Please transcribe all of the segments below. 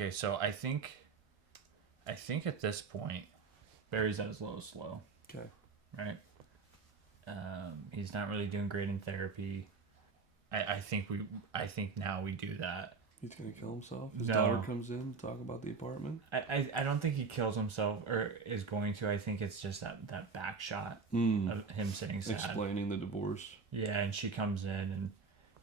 Okay, so I think at this point, Barry's at his lowest low. Okay. Right? He's not really doing great in therapy. I think now we do that. He's gonna kill himself? His No. daughter comes in to talk about the apartment? I don't think he kills himself or is going to. I think it's just that back shot of him sitting sad. Explaining the divorce. Yeah, and she comes in and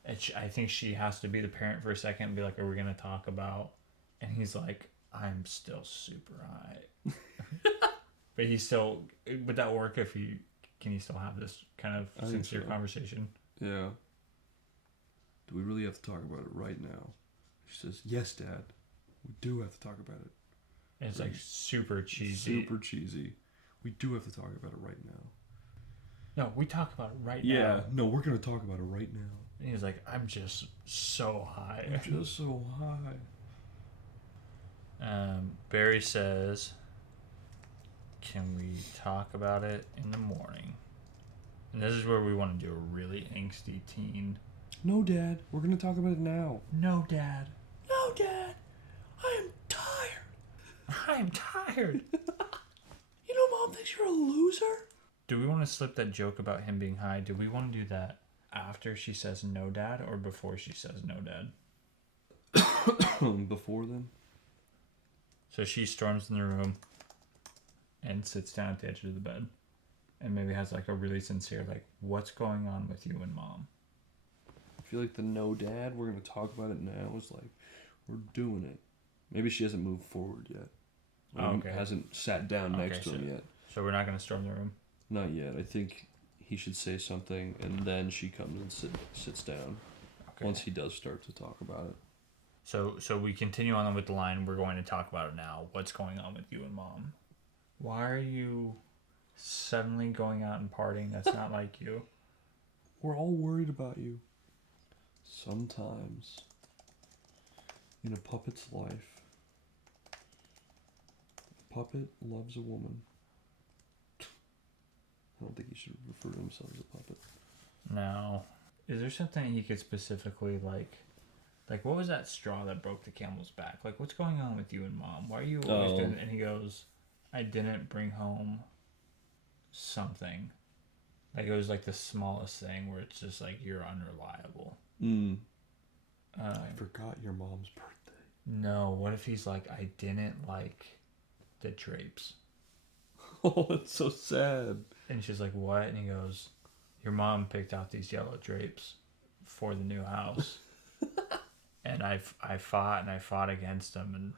I think she has to be the parent for a second and be like, are we going to talk about? And he's like, I'm still super high. But he's still, would that work can he still have this kind of sincere conversation? Yeah. Do we really have to talk about it right now? She says, yes, Dad. We do have to talk about it. And it's like super cheesy. Super cheesy. We do have to talk about it right now. No, we talk about it right now. Yeah, no, we're going to talk about it right now. And he's like, I'm just so high. I'm just so high. Barry says, can we talk about it in the morning? And this is where we want to do a really angsty teen. No, Dad. We're going to talk about it now. No, Dad. No, Dad. I am tired. I am tired. You know, Mom thinks you're a loser. Do we want to slip that joke about him being high? Do we want to do that after she says no, Dad, or before she says no, Dad? Before then? So she storms in the room and sits down at the edge of the bed and maybe has like a really sincere, like, what's going on with you and Mom? I feel like the no, Dad, we're going to talk about it now is like, we're doing it. Maybe she hasn't moved forward yet. Okay. Hasn't sat down next to him yet. So we're not going to storm the room? Not yet. I think he should say something, and then she comes and sits down. Okay. Once he does start to talk about it. So we continue on with the line, we're going to talk about it now. What's going on with you and Mom? Why are you suddenly going out and partying? That's not like you. We're all worried about you. Sometimes, in a puppet's life, a puppet loves a woman. I don't think he should refer to himself as a puppet. No. Is there something he could specifically, like what was that straw that broke the camel's back? Like, what's going on with you and Mom? Why are you always doing it? And he goes, I didn't bring home something. Like, it was like the smallest thing where it's just like, you're unreliable. I forgot your mom's birthday. No, what if he's like, I didn't like the drapes. Oh, that's so sad. And she's like, what? And he goes, your mom picked out these yellow drapes for the new house. And I fought against them. And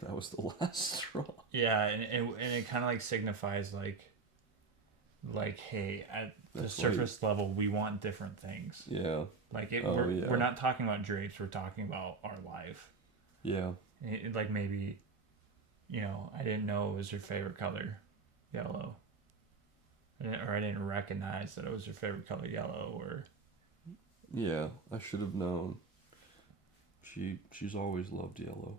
that was the last straw. Yeah, and it kind of like signifies like, hey, at the surface level, we want different things. Yeah. Like, we're not talking about drapes. We're talking about our life. Yeah. Like, maybe, you know, I didn't know it was her favorite color, yellow. Or I didn't recognize that it was her favorite color, yellow. Or yeah, I should have known. She's always loved yellow.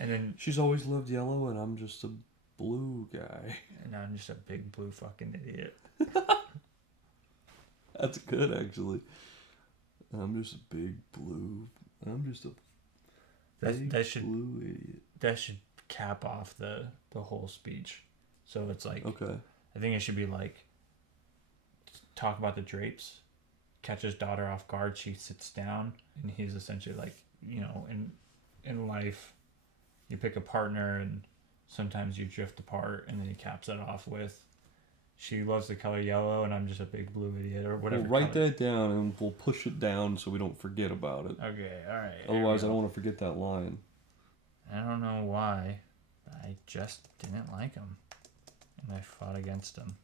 And then she's always loved yellow, and I'm just a blue guy. And I'm just a big blue fucking idiot. That's good, actually. I'm just a big blue. I'm just a big blue idiot. That should cap off the whole speech. So it's like, okay. I think it should be like, talk about the drapes, catch his daughter off guard. She sits down, and he's essentially like, you know, in life, you pick a partner, and sometimes you drift apart, and then he caps it off with, she loves the color yellow, and I'm just a big blue idiot, or whatever. We'll write that down, and we'll push it down so we don't forget about it. Okay, all right. Otherwise, I don't want to forget that line. I don't know why. I just didn't like him, and I fought against him.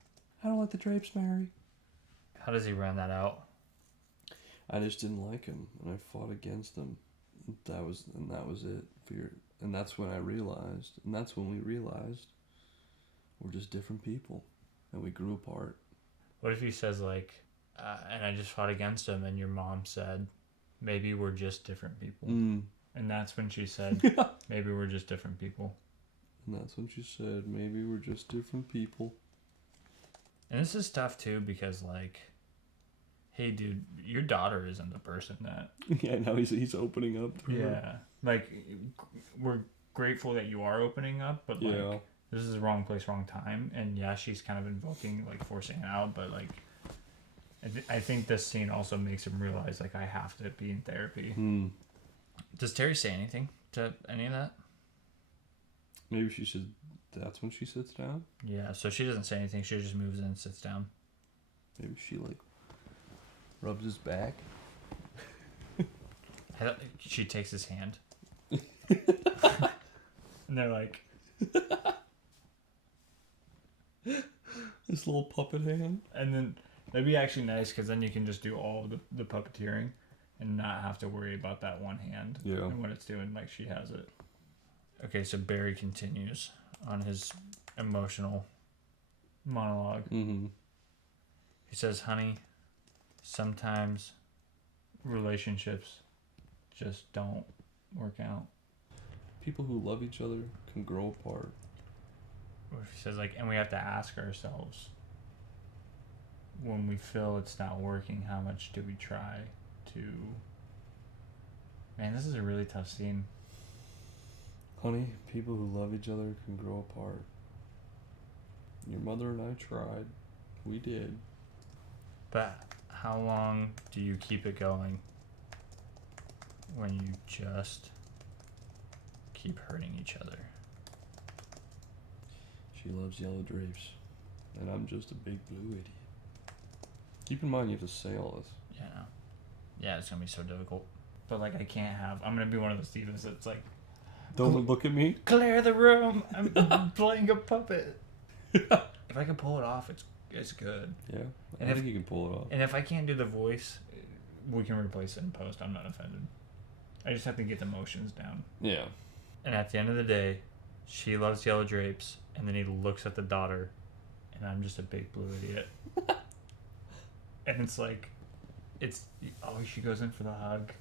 I don't like the drapes, Mary. How does he round that out? I just didn't like him, and I fought against him. That was it. And that's when I realized, and that's when we realized we're just different people, and we grew apart. What if he says, like, and I just fought against him, and your mom said, maybe we're just different people. And that's when she said, maybe we're just different people. And that's when she said, maybe we're just different people. And this is tough, too, because, like, hey, dude, your daughter isn't the person that. Yeah, now he's opening up to her. Yeah, like we're grateful that you are opening up, but like Yeah. this is the wrong place, wrong time. And yeah, she's kind of invoking, like forcing it out, but like I think this scene also makes him realize like I have to be in therapy. Does Terry say anything to any of that? Maybe she should. That's when she sits down. Yeah, so she doesn't say anything. She just moves in and sits down. Maybe she like rubs his back. She takes his hand. And they're like, this little puppet hand. and then that'd be actually nice because then you can just do all the puppeteering and not have to worry about that one hand. Yeah. And what it's doing, like she has it. Okay, so Barry continues on his emotional monologue. Mm-hmm. He says, honey, sometimes relationships just don't work out. People who love each other can grow apart. Or he says, like, and we have to ask ourselves, when we feel it's not working, how much do we try to... Man, this is a really tough scene. Honey, people who love each other can grow apart. Your mother and I tried. We did. But how long do you keep it going when you just keep hurting each other? She loves yellow drapes, and I'm just a big blue idiot. Keep in mind you have to say all this. Yeah, no. Yeah, it's gonna be so difficult. But like, I can't have. I'm gonna be one of those Stevens that's like, Don't look at me. clear the room. I'm playing a puppet. If I can pull it off, it's good. Yeah, And I think you can pull it off. And if I can't do the voice, we can replace it in post. I'm not offended. I just have to get the motions down. Yeah. And at the end of the day, she loves yellow drapes, and then he looks at the daughter, and I'm just a big blue idiot. And it's like, she goes in for the hug.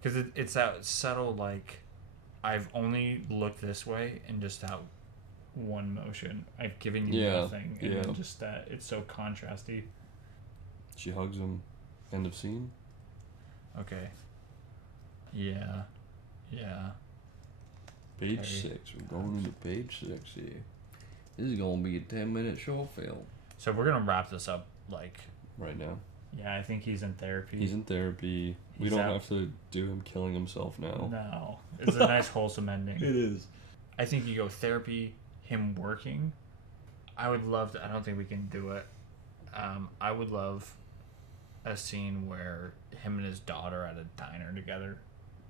Because it's that subtle, like, I've only looked this way and just that one motion. I've given you nothing. And then just that, it's so contrasty. She hugs him. End of scene. Okay. Yeah. Page Okay. 6. We're going into page 6 here. This is going to be a 10-minute short film. So we're going to wrap this up, like... Right now. Yeah, I think he's in therapy. He's in therapy. We don't have to do him killing himself now. No. It's a nice, wholesome ending. It is. I think you go therapy, him working. I would love to... I don't think we can do it. I would love a scene where him and his daughter at a diner together.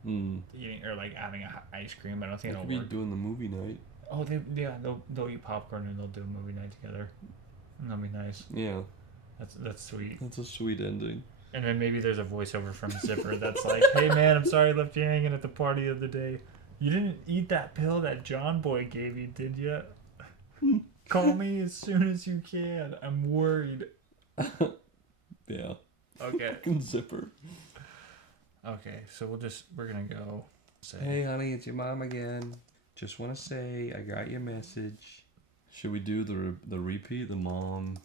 Eating, or like having ice cream. I don't think They it'll could work. be doing the movie night. Oh, they'll eat popcorn and they'll do a movie night together. And that'll be nice. Yeah. That's sweet. That's a sweet ending. And then maybe there's a voiceover from Zipper that's like, hey man, I'm sorry I left you hanging at the party of the day. You didn't eat that pill that John Boy gave you, did you? Call me as soon as you can. I'm worried. Yeah. Okay. Fucking Zipper. Okay, so we're gonna go say, Hey honey, it's your mom again. Just want to say I got your message. Should we do the repeat? The mom,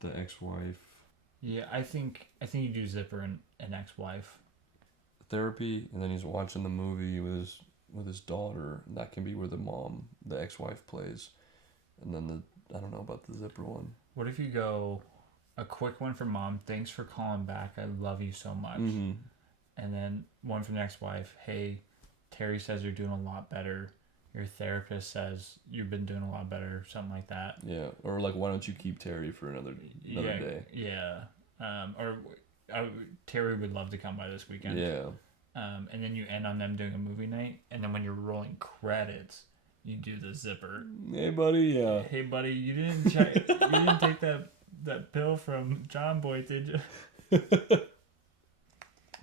the ex-wife. yeah, I think you do Zipper and ex-wife. Therapy, and then he's watching the movie with his daughter. And that can be where the mom, the ex-wife, plays. And then I don't know about the Zipper one. What if you go a quick one for mom? Thanks for calling back. I love you so much. Mm-hmm. And then one from the ex-wife. Hey, Terry says you're doing a lot better. Your therapist says you've been doing a lot better. Something like that. Yeah, or like, why don't you keep Terry for another day? Yeah. Terry would love to come by this weekend. Yeah. And then you end on them doing a movie night. And then when you're rolling credits, you do the Zipper. Hey buddy, yeah. Hey buddy, you didn't take that pill from John Boy, did you?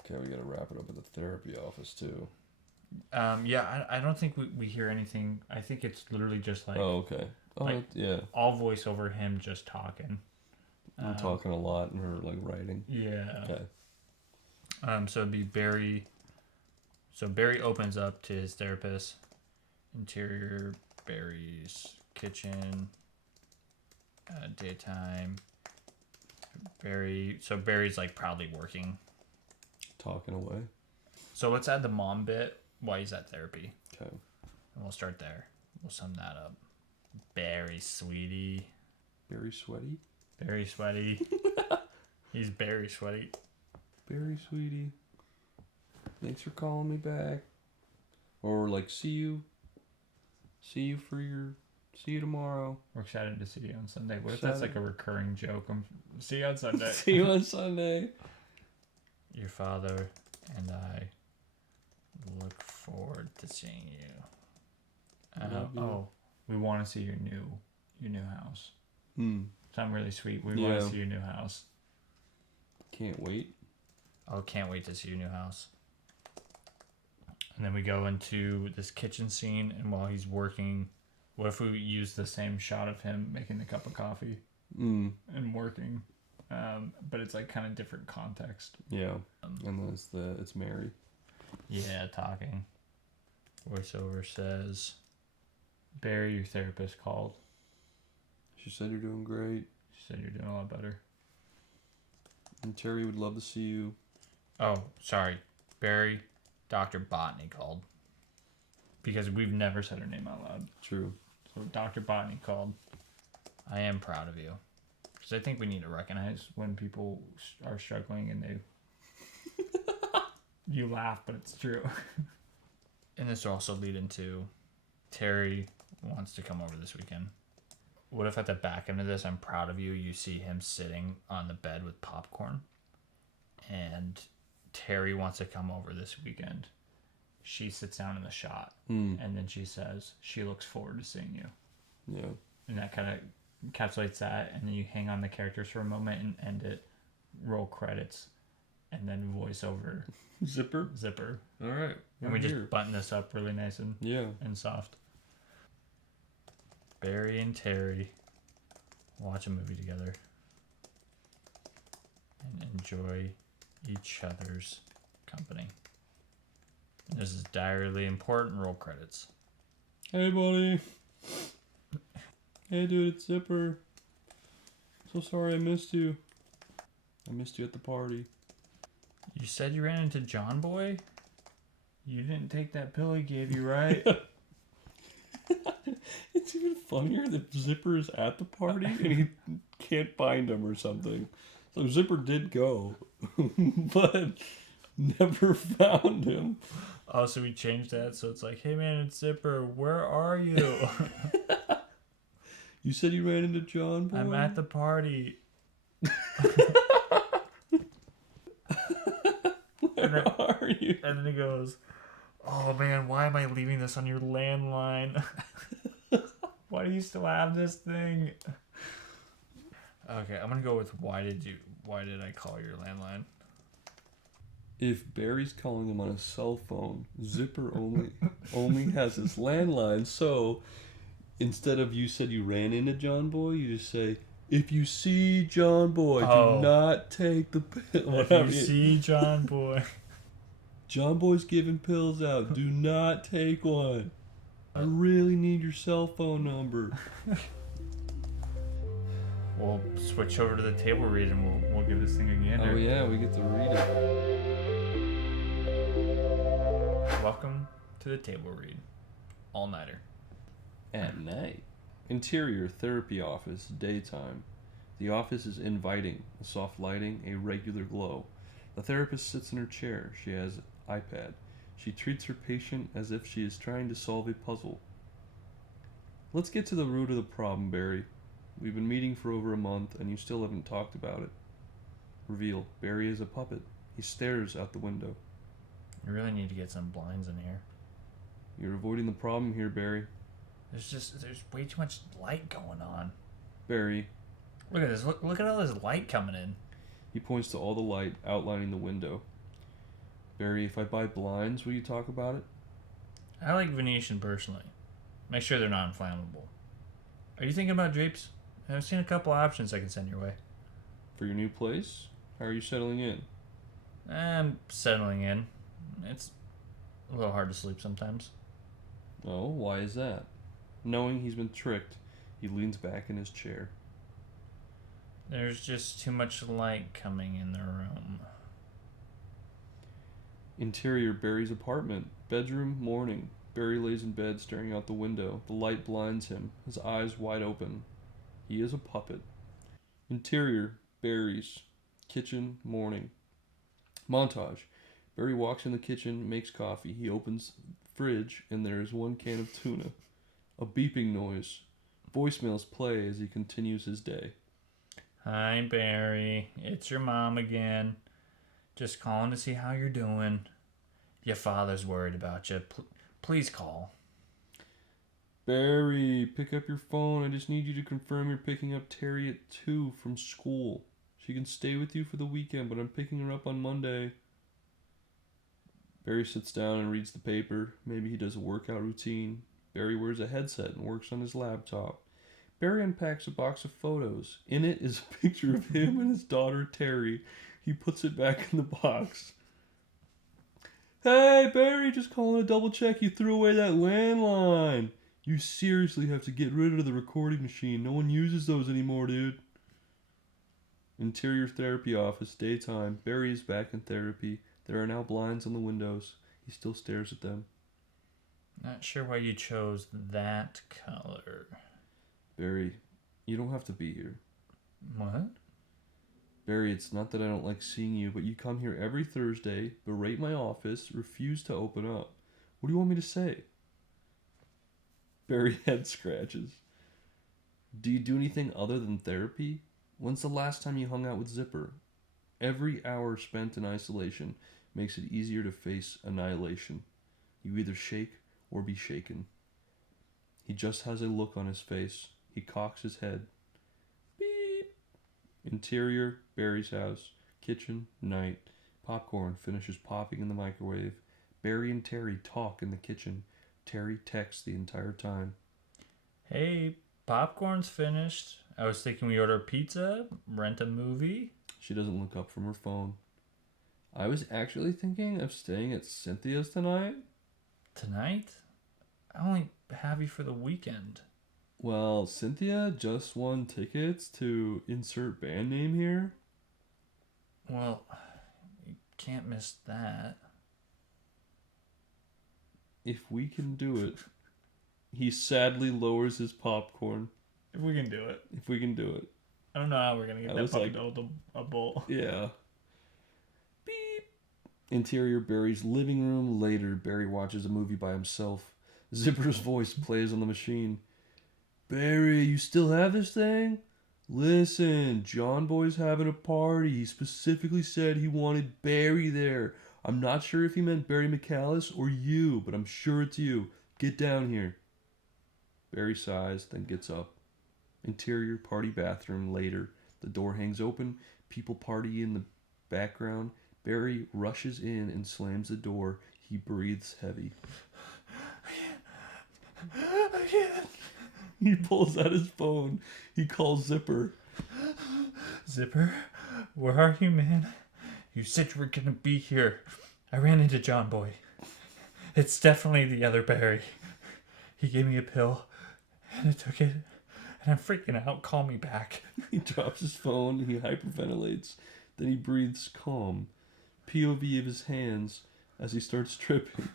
Okay, we gotta wrap it up at the therapy office too. Yeah, I don't think we hear anything. I think it's literally just like... Oh, okay. Oh, like, yeah. All voice over him just talking. I'm talking a lot and her like writing. Yeah. Okay. So it'd be Barry. So Barry opens up to his therapist. Interior, Barry's kitchen. Daytime. Barry's like proudly working. Talking away. So let's add the mom bit while he's at therapy. Okay. And we'll start there. We'll sum that up. Barry, sweetie. Barry sweaty? Barry sweaty. He's Barry sweaty. Barry sweetie. Thanks for calling me back. Or like, see you tomorrow. We're excited to see you on Sunday. What if that's like a recurring joke? See you on Sunday. See you on Sunday. Your father and I look forward to seeing you. We want to see your new house. Sound really sweet. We want to see your new house. Can't wait. Oh, can't wait to see your new house. And then we go into this kitchen scene, and while he's working, what if we use the same shot of him making the cup of coffee and working, but it's like kind of different context. Yeah, and then it's Mary. Yeah, talking. Voiceover says, "Barry, your therapist called. She said you're doing great. She said you're doing a lot better. And Terry would love to see you." Oh, sorry, Barry. Dr. Botany called. Because we've never said her name out loud. True. So Dr. Botany called. I am proud of you. Because I think we need to recognize when people are struggling and they... You laugh, but it's true. And this will also lead into Terry wants to come over this weekend. What if at the back end of this, I'm proud of you, you see him sitting on the bed with popcorn. And... Terry wants to come over this weekend. She sits down in the shot, and then she says she looks forward to seeing you. Yeah. And that kind of encapsulates that, and then you hang on the characters for a moment and end it, roll credits, and then voiceover. Zipper. All right. And we just button this up really nice and soft. Barry and Terry watch a movie together and enjoy each other's company. And this is direly important. Roll credits. Hey, buddy. Hey, dude, it's Zipper. So sorry I missed you. I missed you at the party. You said you ran into John Boy? You didn't take that pill he gave you, right? It's even funnier that Zipper is at the party and he can't find him or something. So Zipper did go, but never found him. Oh, so we changed that, so it's like, hey man, it's Zipper, where are you? You said you ran into John Boy? I'm at the party. Where are you? And then he goes, oh man, why am I leaving this on your landline? Why do you still have this thing? Okay, I'm gonna go with why did I call your landline? If Barry's calling him on a cell phone, Zipper only has his landline, so instead of you said you ran into John Boy, you just say, if you see John Boy, do not take the pill. If you see John Boy. John Boy's giving pills out. Do not take one. I really need your cell phone number. We'll switch over to the table read and we'll give this thing a gander. Oh yeah, we get to read it. Welcome to the table read. All-nighter. At night. Interior therapy office, daytime. The office is inviting, a soft lighting, a regular glow. The therapist sits in her chair. She has an iPad. She treats her patient as if she is trying to solve a puzzle. Let's get to the root of the problem, Barry. We've been meeting for over a month, and you still haven't talked about it. Reveal. Barry is a puppet. He stares out the window. You really need to get some blinds in here. You're avoiding the problem here, Barry. There's way too much light going on. Barry. Look at this. Look at all this light coming in. He points to all the light outlining the window. Barry, if I buy blinds, will you talk about it? I like Venetian personally. Make sure they're not inflammable. Are you thinking about drapes? I've seen a couple options I can send your way. For your new place? How are you settling in? I'm settling in. It's a little hard to sleep sometimes. Oh, why is that? Knowing he's been tricked, he leans back in his chair. There's just too much light coming in the room. Interior, Barry's apartment. Bedroom, morning. Barry lays in bed staring out the window. The light blinds him, his eyes wide open. He is a puppet. Interior, Barry's. Kitchen, morning. Montage. Barry walks in the kitchen, makes coffee. He opens the fridge, and there is one can of tuna. A beeping noise. Voicemails play as he continues his day. Hi, Barry. It's your mom again. Just calling to see how you're doing. Your father's worried about you. Please call. Barry, pick up your phone. I just need you to confirm you're picking up Terry at 2 from school. She can stay with you for the weekend, but I'm picking her up on Monday. Barry sits down and reads the paper. Maybe he does a workout routine. Barry wears a headset and works on his laptop. Barry unpacks a box of photos. In it is a picture of him and his daughter, Terry. He puts it back in the box. Hey, Barry, just calling to double check you threw away that landline. You seriously have to get rid of the recording machine. No one uses those anymore, dude. Interior therapy office, daytime. Barry is back in therapy. There are now blinds on the windows. He still stares at them. Not sure why you chose that color. Barry, you don't have to be here. What? Barry, it's not that I don't like seeing you, but you come here every Thursday, berate my office, refuse to open up. What do you want me to say? Barry head scratches. Do you do anything other than therapy? When's the last time you hung out with Zipper? Every hour spent in isolation makes it easier to face annihilation. You either shake or be shaken. He just has a look on his face. He cocks his head. Beep. Interior, Barry's house. Kitchen, night. Popcorn finishes popping in the microwave. Barry and Terry talk in the kitchen. Terry texts the entire time. Hey, popcorn's finished. I was thinking we order pizza, rent a movie. She doesn't look up from her phone. I was actually thinking of staying at Cynthia's tonight. Tonight? I only have you for the weekend. Well, Cynthia just won tickets to insert band name here. Well, you can't miss that. If we can do it. He sadly lowers his popcorn. If we can do it. If we can do it. I don't know how we're going to get I that was puppy like- to hold a bowl. Yeah. Beep. Interior, Barry's living room. Later, Barry watches a movie by himself. Zipper's voice plays on the machine. Barry, you still have this thing? Listen, John Boy's having a party. He specifically said he wanted Barry there. I'm not sure if he meant Barry McAllis or you, but I'm sure it's you. Get down here. Barry sighs, then gets up. Interior, party bathroom. Later, the door hangs open. People party in the background. Barry rushes in and slams the door. He breathes heavy. I can't. He pulls out his phone. He calls Zipper. Zipper, where are you, man? You said you were going to be here. I ran into John Boy. It's definitely the other Barry. He gave me a pill, and I took it, and I'm freaking out. Call me back. He drops his phone. He hyperventilates. Then he breathes calm. POV of his hands as he starts tripping.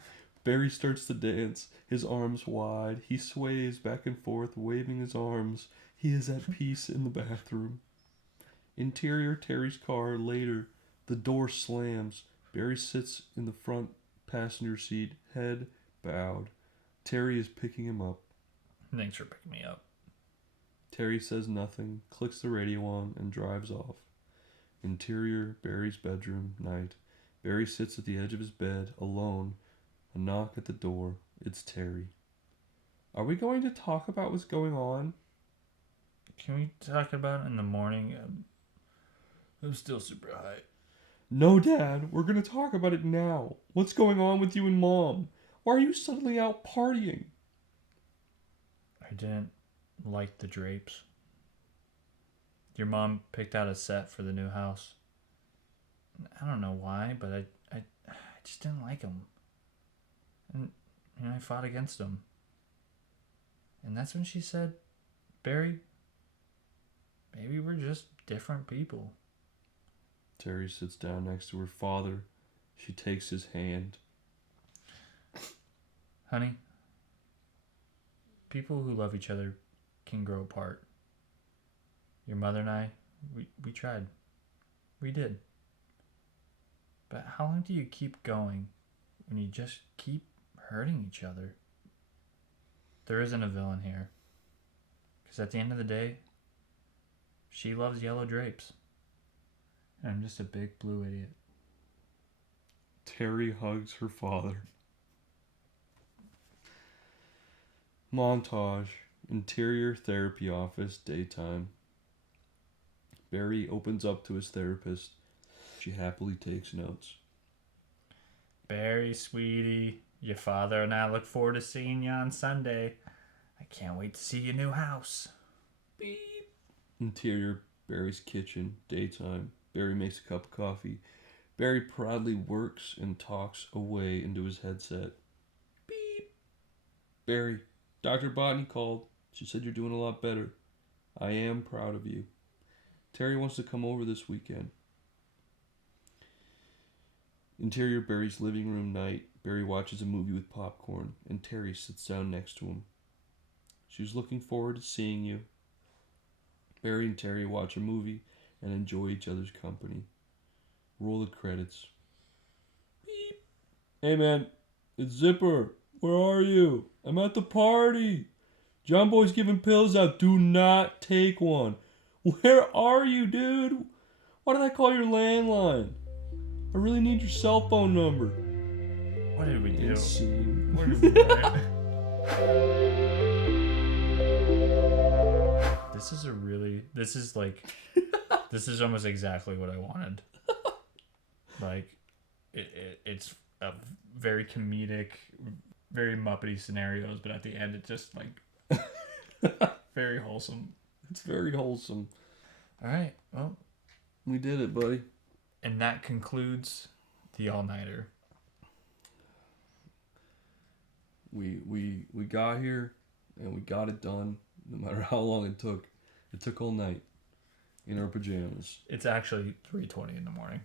Barry starts to dance, his arms wide. He sways back and forth, waving his arms. He is at peace in the bathroom. Interior, Terry's car. Later, the door slams. Barry sits in the front passenger seat, head bowed. Terry is picking him up. Thanks for picking me up. Terry says nothing, clicks the radio on, and drives off. Interior, Barry's bedroom, night. Barry sits at the edge of his bed, alone. A knock at the door. It's Terry. Are we going to talk about what's going on? Can we talk about it in the morning? I'm still super high. No, Dad. We're going to talk about it now. What's going on with you and Mom? Why are you suddenly out partying? I didn't like the drapes. Your mom picked out a set for the new house. I don't know why, but I just didn't like them. And I fought against them. And that's when she said, Barry, maybe we're just different people. Terry sits down next to her father. She takes his hand. Honey, people who love each other can grow apart. Your mother and I, we tried. We did. But how long do you keep going when you just keep hurting each other? There isn't a villain here. Because at the end of the day, she loves yellow drapes. And I'm just a big blue idiot. Terry hugs her father. Montage. Interior therapy office, daytime. Barry opens up to his therapist. She happily takes notes. Barry, sweetie, your father and I look forward to seeing you on Sunday. I can't wait to see your new house. Beep. Interior, Barry's kitchen, daytime. Barry makes a cup of coffee. Barry proudly works and talks away into his headset. Beep. Barry, Dr. Botany called. She said you're doing a lot better. I am proud of you. Terry wants to come over this weekend. Interior, Barry's living room night. Barry watches a movie with popcorn, and Terry sits down next to him. She's looking forward to seeing you. Barry and Terry watch a movie and enjoy each other's company. Roll the credits. Beep. Hey man, it's Zipper. Where are you? I'm at the party. John Boy's giving pills out. Do not take one. Where are you, dude? Why did I call your landline? I really need your cell phone number. What did we do? Scene. Where did we go? This is almost exactly what I wanted. Like, it's a very comedic, very Muppety scenarios, but at the end, it's just like very wholesome. It's very wholesome. All right, well, we did it, buddy. And that concludes the all-nighter. We got here and we got it done. No matter how long it took all night in our pajamas. It's actually 3:20 in the morning.